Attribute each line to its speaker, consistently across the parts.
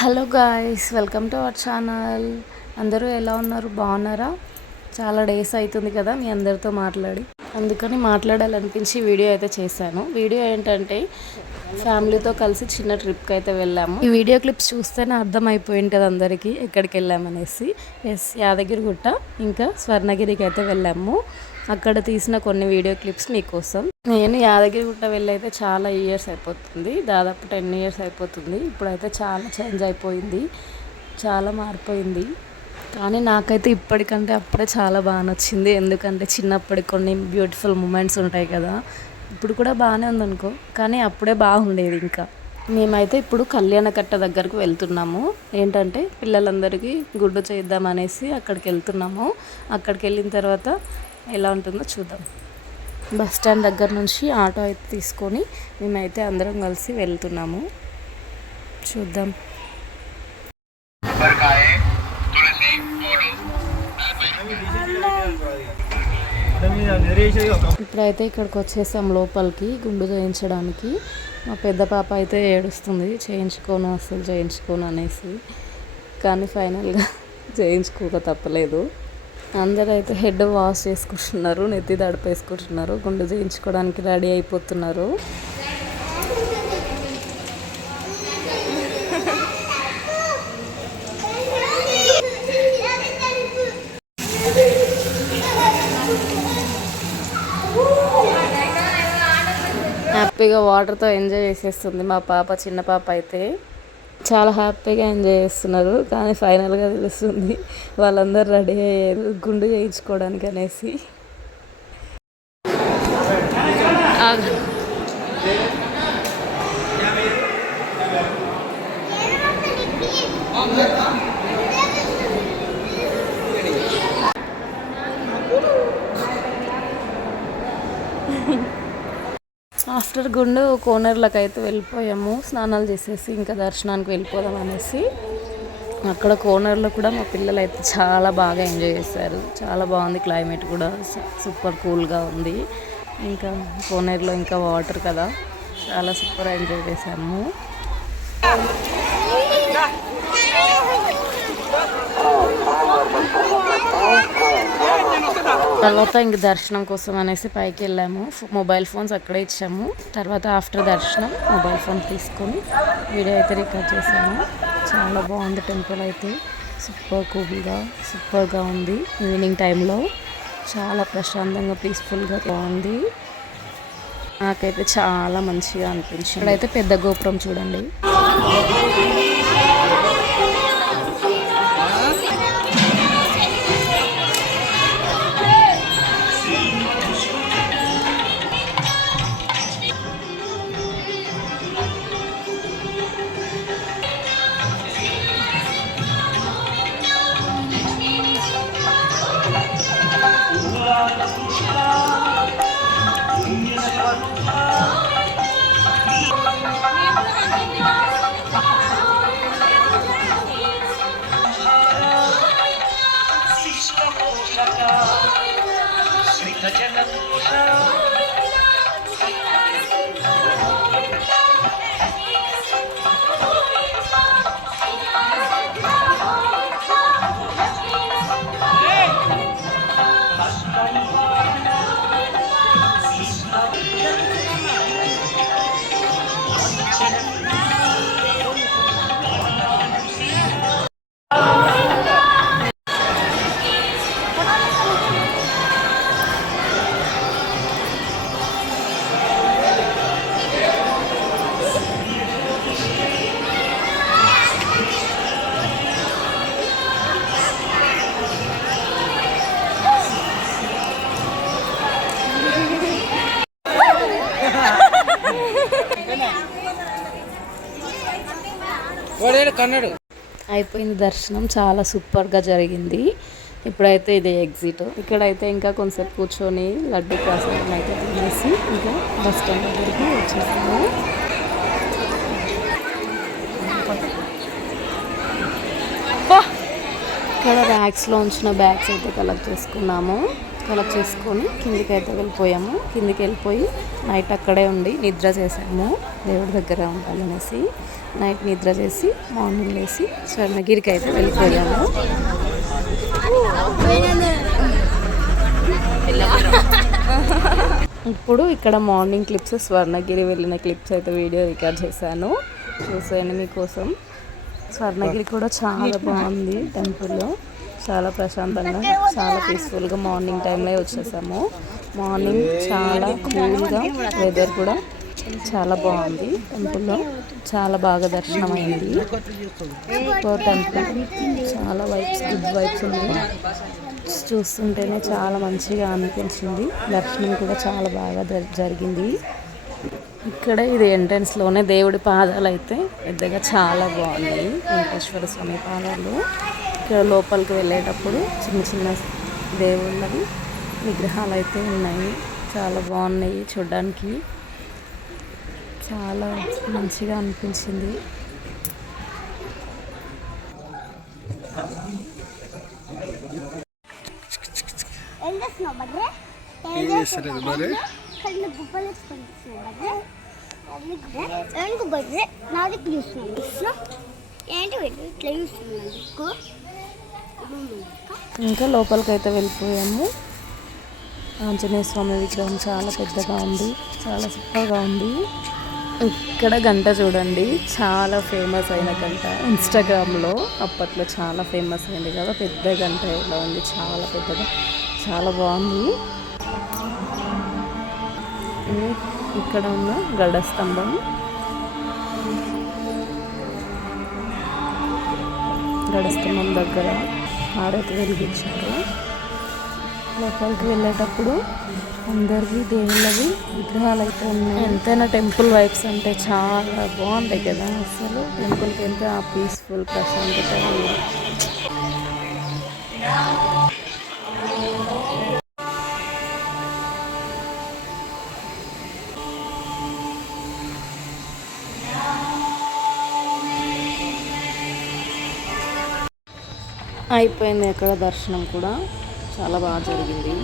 Speaker 1: Hello guys welcome to our channel. అందరూ ఎలా ఉన్నారు? బాగున్నారా? చాలా డేస్ అవుతుంది కదా మీ అందరితో మాట్లాడి. అందుకని మాట్లాడాలనిపించి వీడియో అయితే చేశాను. వీడియో ఏంటంటే ఫ్యామిలీతో కలిసి చిన్న ట్రిప్కి అయితే వెళ్ళాము. ఈ వీడియో క్లిప్స్ చూస్తేనే అర్థమైపోయి ఉంటుంది అందరికీ ఎక్కడికి వెళ్ళామనేసి. ఎస్ యాదగిరిగుట్ట ఇంకా స్వర్ణగిరికి అయితే వెళ్ళాము. అక్కడ తీసిన కొన్ని వీడియో క్లిప్స్ మీకోసం. నేను యాదగిరిగుట్ట వెళ్ళైతే చాలా ఇయర్స్ అయిపోతుంది. దాదాపు టెన్ ఇయర్స్ అయిపోతుంది. ఇప్పుడైతే చాలా చేంజ్ అయిపోయింది. చాలా మారిపోయింది. కానీ నాకైతే ఇప్పటికంటే అప్పుడే చాలా బాగా నచ్చింది. ఎందుకంటే చిన్నప్పటి కొన్ని బ్యూటిఫుల్ మూమెంట్స్ ఉంటాయి కదా. ఇప్పుడు కూడా బాగానే ఉందనుకో. కానీ అప్పుడే బాగుండేది ఇంకా. మేమైతే ఇప్పుడు కళ్యాణకట్ట దగ్గరకు వెళ్తున్నాము. ఏంటంటే పిల్లలందరికీ గుడ్డు చేద్దాం అనేసి అక్కడికి వెళ్తున్నాము. అక్కడికి వెళ్ళిన తర్వాత ఎలా ఉంటుందో చూద్దాం. బస్ స్టాండ్ దగ్గర నుంచి ఆటో అయితే తీసుకొని మేమైతే అందరం కలిసి వెళ్తున్నాము. చూద్దాం. ఇప్పుడైతే ఇక్కడికి వచ్చేసాం లోపలికి గుండు చేయించడానికి. మా పెద్ద పాప అయితే ఏడుస్తుంది చేయించుకోను అసలు చేయించుకోను అనేసి. కానీ ఫైనల్గా చేయించుకోక తప్పలేదు. అందరూ అయితే హెడ్ వాష్ చేసుకుంటున్నారు నెత్తి దడిపేసుకుంటున్నారు గుండు చేయించుకోవడానికి రెడీ అయిపోతున్నారు. హ్యాపీగా వాటర్తో ఎంజాయ్ చేసేస్తుంది మా పాప చిన్న పాప అయితే. చాలా హ్యాపీగా ఎంజాయ్ చేస్తున్నారు కానీ ఫైనల్గా తెలుస్తుంది వాళ్ళందరూ రెడీ అయ్యారు గుండు చేయించుకోవడానికి అనేసి ఆగు. ఆఫ్టర్ గుండు కోనర్లకు అయితే వెళ్ళిపోయాము. స్నానాలు చేసేసి ఇంకా దర్శనానికి వెళ్ళిపోదాం అనేసి అక్కడ కోనర్లో కూడా మా పిల్లలు అయితే చాలా బాగా ఎంజాయ్ చేశారు. చాలా బాగుంది క్లైమేట్ కూడా. సూపర్ కూల్గా ఉంది. ఇంకా కోనేరులో ఇంకా వాటర్ కదా. చాలా సూపర్ ఎంజాయ్ చేశాము. తర్వాత ఇంక దర్శనం కోసం అనేసి పైకి వెళ్ళాము. మొబైల్ ఫోన్స్ అక్కడే ఇచ్చాము. తర్వాత ఆఫ్టర్ దర్శనం మొబైల్ ఫోన్ తీసుకొని వీడియో అయితే రికార్డ్ చేశాము. చాలా బాగుంది టెంపుల్ అయితే. సూపర్ కూల్గా సూపర్గా ఉంది. ఈవినింగ్ టైంలో చాలా ప్రశాంతంగా పీస్ఫుల్గా బాగుంది. నాకైతే చాలా మంచిగా అనిపించింది. ఇక్కడైతే పెద్ద గోపురం చూడండి.
Speaker 2: శ్రీకచన కన్నాడు.
Speaker 1: అయిపోయింది దర్శనం. చాలా సూపర్గా జరిగింది. ఇప్పుడైతే ఇది ఎగ్జిట్. ఇక్కడైతే ఇంకా కొంచెంసేపు కూర్చొని లడ్డు ప్రసాదం అయితే తినేసి ఇంకా బస్ స్టాండ్ దగ్గరికి వచ్చేసాము ఇక్కడ ర్యాక్స్లో ఉంచిన బ్యాగ్స్ అయితే కలెక్ట్ చేసుకున్నాము. కలెక్ట్ చేసుకొని కిందికి అయితే వెళ్ళిపోయాము. కిందికి వెళ్ళిపోయి నైట్ అక్కడే ఉండి నిద్ర చేసాము దేవుడి దగ్గర ఉండాలనేసి నైట్ నిద్ర చేసి మార్నింగ్ లేసి స్వర్ణగిరికి అయితే వెళ్ళిపోయాము. ఇప్పుడు ఇక్కడ మార్నింగ్ క్లిప్స్ స్వర్ణగిరి వెళ్ళిన క్లిప్స్ అయితే వీడియో రికార్డ్ చేశాను. చూసాను మీకోసం. స్వర్ణగిరి కూడా చాలా బాగుంది టెంపుల్ చాలా ప్రశాంతంగా చాలా పీస్ఫుల్గా మార్నింగ్ టైంలో వచ్చేసాము. మార్నింగ్ చాలా కూల్గా వెదర్ కూడా చాలా బాగుంది టెంపుల్లో. చాలా బాగా దర్శనం అయింది టెంపుల్. చాలా వైబ్స్ గుడ్ వైబ్స్ ఉన్నాయి చూస్తుంటేనే చాలా మంచిగా అనిపించింది. దర్శనం కూడా చాలా బాగా జరిగింది. ఇక్కడ ఇది ఎంట్రన్స్లోనే దేవుడి పాదాలు అయితే పెద్దగా చాలా బాగున్నాయి. వెంకటేశ్వర స్వామి పాదాలు. ఇక్కడ లోపలికి వెళ్ళేటప్పుడు చిన్న చిన్న దేవుళ్ళవి విగ్రహాలు అయితే ఉన్నాయి. చాలా బాగున్నాయి చూడడానికి. చాలా మంచిగా అనిపించింది.
Speaker 3: ఏం బర్రె
Speaker 2: ఏం
Speaker 3: కళ్ళు గుబ్బలు వేసుకుంటున్నావు బర్రె నా దగ్గర చూస్తున్నాను ఏంటి ఇట్లా చూస్తున్నాను
Speaker 1: ఇంకా లోపలికి అయితే వెళ్ళిపోయాము. ఆంజనేయ స్వామి విగ్రహం చాలా పెద్దగా ఉంది చాలా సూపర్గా ఉంది. ఇక్కడ గంట చూడండి చాలా ఫేమస్ అయిన గంట. ఇన్స్టాగ్రామ్లో అప్పట్లో చాలా ఫేమస్ అయింది కదా పెద్ద గంట ఇలా ఉంది చాలా పెద్దగా చాలా బాగుంది. ఇక్కడ ఉన్న గడ స్తంభం గడ స్తంభం దగ్గర హారతి వెలిగించారు. లోపలికి వెళ్ళేటప్పుడు అందరివి దేవుళ్ళవి విగ్రహాలు అయితే ఉన్నాయి. ఎంతైనా టెంపుల్ వైబ్స్ అంటే చాలా బాగుంటాయి కదా అసలు. టెంపుల్కి వెళ్తే ఆ పీస్ఫుల్ ప్రశాంతత అయిపోయింది అక్కడ దర్శనం కూడా. చాలా బాగా జరిగింది.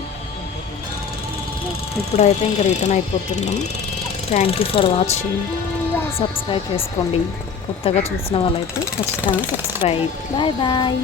Speaker 1: ఇప్పుడైతే ఇంకా రిటర్న్ అయిపోతున్నాం. Thank you for watching subscribe చేసుకోండి. కొత్తగా చూసిన వాళ్ళైతే ఖచ్చితంగా సబ్స్క్రైబ్ బాయ్ బాయ్